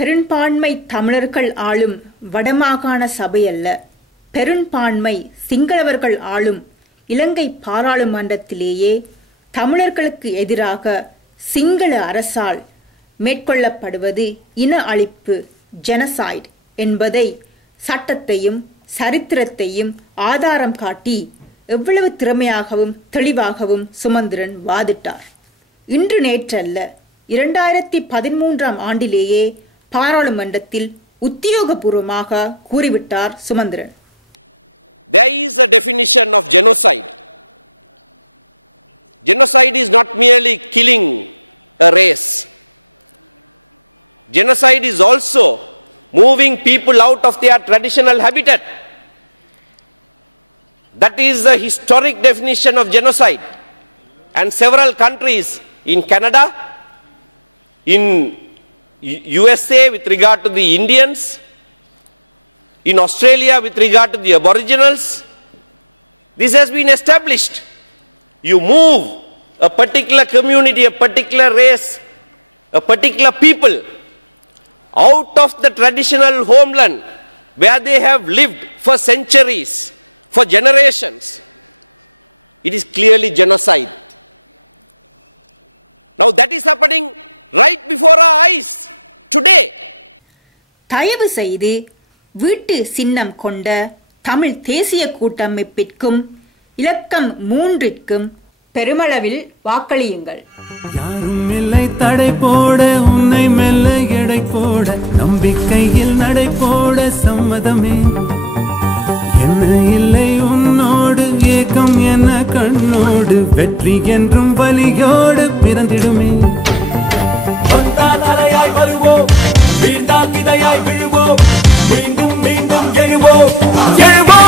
பெரும்பான்மை தமிழர்கள் ஆளும் வடமாகாண சபையல்ல. பெரும்பான்மை சிங்களவர்கள் ஆளும் இலங்கை பாராளுமன்றத்திலேயே தமிழர்களுக்கு எதிராக சிங்கள அரசால் மேற்கொள்ளப்படுவது இன அழிப்பு ஜெனசாய்டு என்பதை சட்டத்தையும் சரித்திரத்தையும் ஆதாரம் காட்டி எவ்வளவு திறமையாகவும் தெளிவாகவும் சுமந்திரன் வாதிட்டார். இன்று நேற்றல்ல இரண்டாயிரத்தி பதிமூன்றாம் ஆண்டிலேயே பாராளுமன்றத்தில் உத்தியோகபூர்வமாக கூறிவிட்டார் Sumanthiran There is a definition of genocide. Genocide is not merely killing a race. Genocide is also moving people out of their traditional habitat. That is the historic definition of genocide. And several countries in Canada, in U- USA with regard to the Indians, in Australia with regard to the Aboriginals, this has been established. You move a particular community, a particular race, a particular people out of the traditional homeland where they have lived for centuries, for generations. It is clearly genocide. Now that is happening right before our eyes today. தயவு செய்து வீட்டு சின்னம் கொண்ட தமிழ் தேசிய கூட்டமைப்பிற்கும் இலக்கம் மூன்றிற்கும் பெருமளவில் வாக்களியுங்கள். யாரும் இல்லை தடை போட உன்னை மெல்ல எடை போட நம்பிக்கையில் நடை போட சம்மதமே. என்ன இல்லை உன்னோடு ஏக்கம் என்ன கண்ணோடு வெற்றி என்றும் வலியோடு பிறந்திடுமே. வருவோம்